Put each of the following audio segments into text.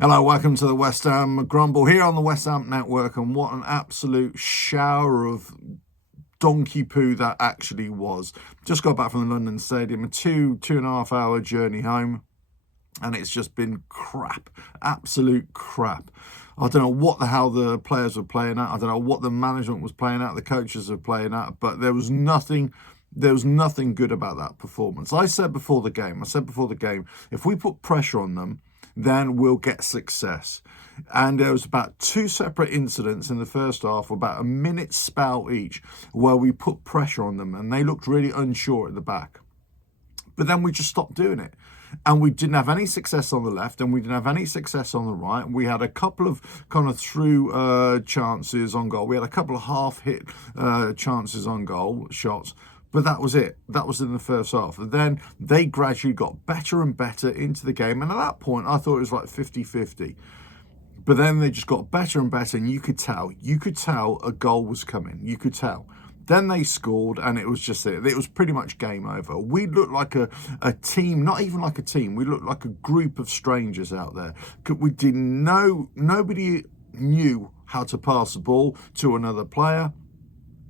Hello, welcome to the West Ham Grumble here on the West Ham Network, and what an absolute shower of donkey poo that actually was. Just got back from the London Stadium, a two and a half hour journey home, and it's just been crap, absolute crap. I don't know what the hell the players were playing at. I don't know what the management was playing at, the coaches were playing at, but there was nothing good about that performance. I said before the game, if we put pressure on them, then we'll get success. And there was about two separate incidents in the first half, about a minute spell each, where we put pressure on them and they looked really unsure at the back. But then we just stopped doing it. And we didn't have any success on the left and we didn't have any success on the right. We had a couple of kind of through chances on goal. We had a couple of half-hit chances on goal, shots. But that was it. That was in the first half. And then they gradually got better and better into the game. And at that point, I thought it was like 50-50. But then they just got better and better. And you could tell a goal was coming. You could tell. Then they scored, and it was just it. It was pretty much game over. We looked like a team, not even like a team. We looked like a group of strangers out there. We didn't know, nobody knew how to pass the ball to another player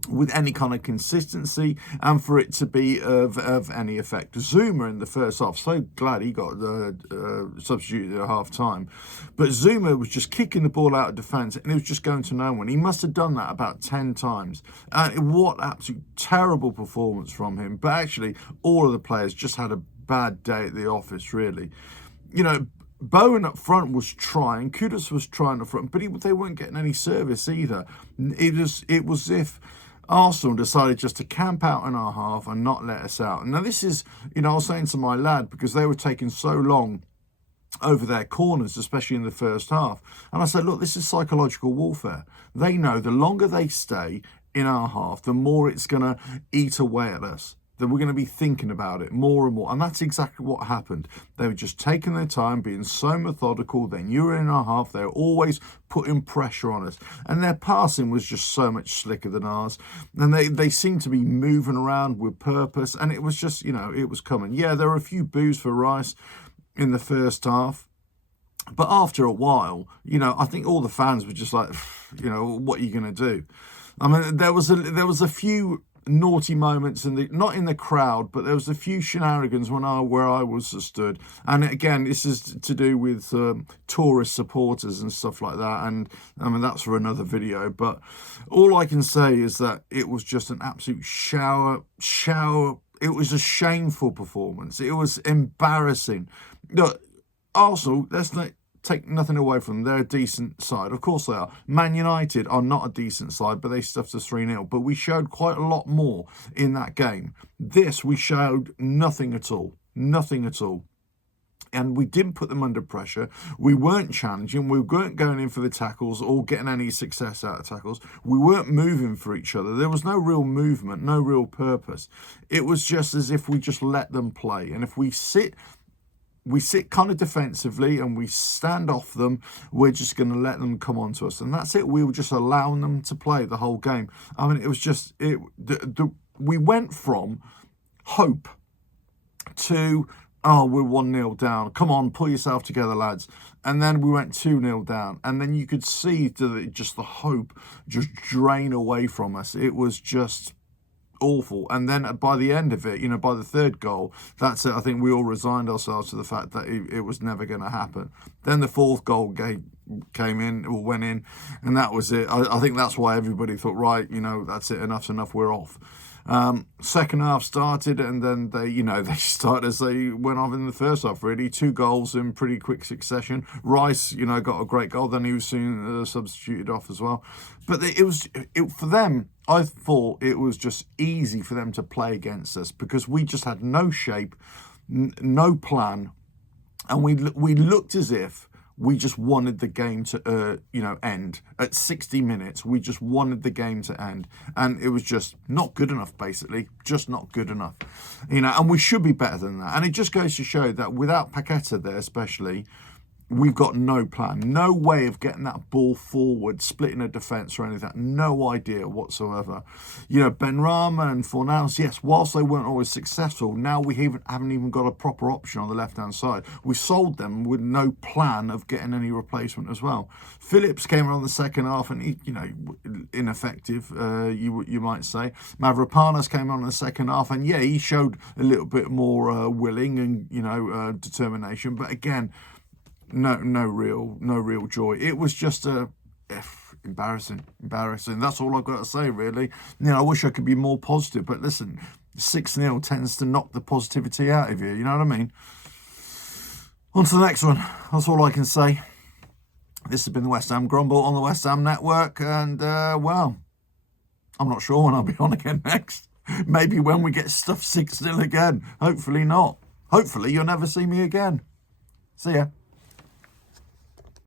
with any kind of consistency and for it to be of any effect. Zuma in the first half, so glad he got substituted at half time, but Zuma was just kicking the ball out of defence and it was just going to no one. He must have done that about 10 times. What absolute terrible performance from him. But actually all of the players just had a bad day at the office, really. You know, Bowen up front was trying, Kudus was trying up front, but they weren't getting any service either. It was as if Arsenal decided just to camp out in our half and not let us out. Now this is, I was saying to my lad, because they were taking so long over their corners, especially in the first half. And I said, look, this is psychological warfare. They know the longer they stay in our half, the more it's going to eat away at us. That we're going to be thinking about it more and more. And that's exactly what happened. They were just taking their time, being so methodical. They knew we were in our half. They were always putting pressure on us. And their passing was just so much slicker than ours. And they seemed to be moving around with purpose. And it was just, it was coming. Yeah, there were a few boos for Rice in the first half. But after a while, I think all the fans were just like, what are you going to do? I mean, there was a few naughty moments not in the crowd, but there was a few shenanigans where I was stood. And again, this is to do with tourist supporters and stuff like that. And I mean, that's for another video. But all I can say is that it was just an absolute shower. It was a shameful performance. It was embarrassing. Look, Arsenal, let's not take nothing away from them. They're a decent side. Of course they are. Man United are not a decent side, but they stuffed us 3-0. But we showed quite a lot more in that game. This, we showed nothing at all. Nothing at all. And we didn't put them under pressure. We weren't challenging. We weren't going in for the tackles or getting any success out of tackles. We weren't moving for each other. There was no real movement, no real purpose. It was just as if we just let them play. And if we sit kind of defensively and we stand off them, we're just going to let them come on to us. And that's it. We were just allowing them to play the whole game. I mean, it was just, we went from hope to, oh, we're 1-0 down. Come on, pull yourself together, lads. And then we went 2-0 down. And then you could see just the hope just drain away from us. It was just awful. And then by the end of it, by the third goal, that's it. I think we all resigned ourselves to the fact that it was never going to happen. Then the fourth goal came in, or went in, and that was it. I think that's why everybody thought, right, that's it, enough's enough, we're off. Second half started, and then they started as they went off in the first half, really. 2 goals in pretty quick succession. Rice, got a great goal, then he was soon substituted off as well. But for them, I thought it was just easy for them to play against us because we just had no shape, no plan, and we looked as if we just wanted the game to, end. At 60 minutes, we just wanted the game to end. And it was just not good enough, basically. Just not good enough. And we should be better than that. And it just goes to show that without Paqueta there especially, we've got no plan, no way of getting that ball forward, splitting a defence or anything. No idea whatsoever. You know, Benrahma and Fornals, yes, whilst they weren't always successful, now we haven't even got a proper option on the left-hand side. We sold them with no plan of getting any replacement as well. Phillips came on the second half and he, you know, ineffective, you might say. Mavropanos came on in the second half and yeah, he showed a little bit more willing and, you know, determination. But again, no real joy. It was just embarrassing. That's all I've got to say, really. You know, I wish I could be more positive, but listen, 6-0 tends to knock the positivity out of you. You know what I mean? On to the next one. That's all I can say. This has been the West Ham Grumble on the West Ham Network, and well, I'm not sure when I'll be on again next. Maybe when we get stuffed 6-0 again. Hopefully not. Hopefully you'll never see me again. See ya.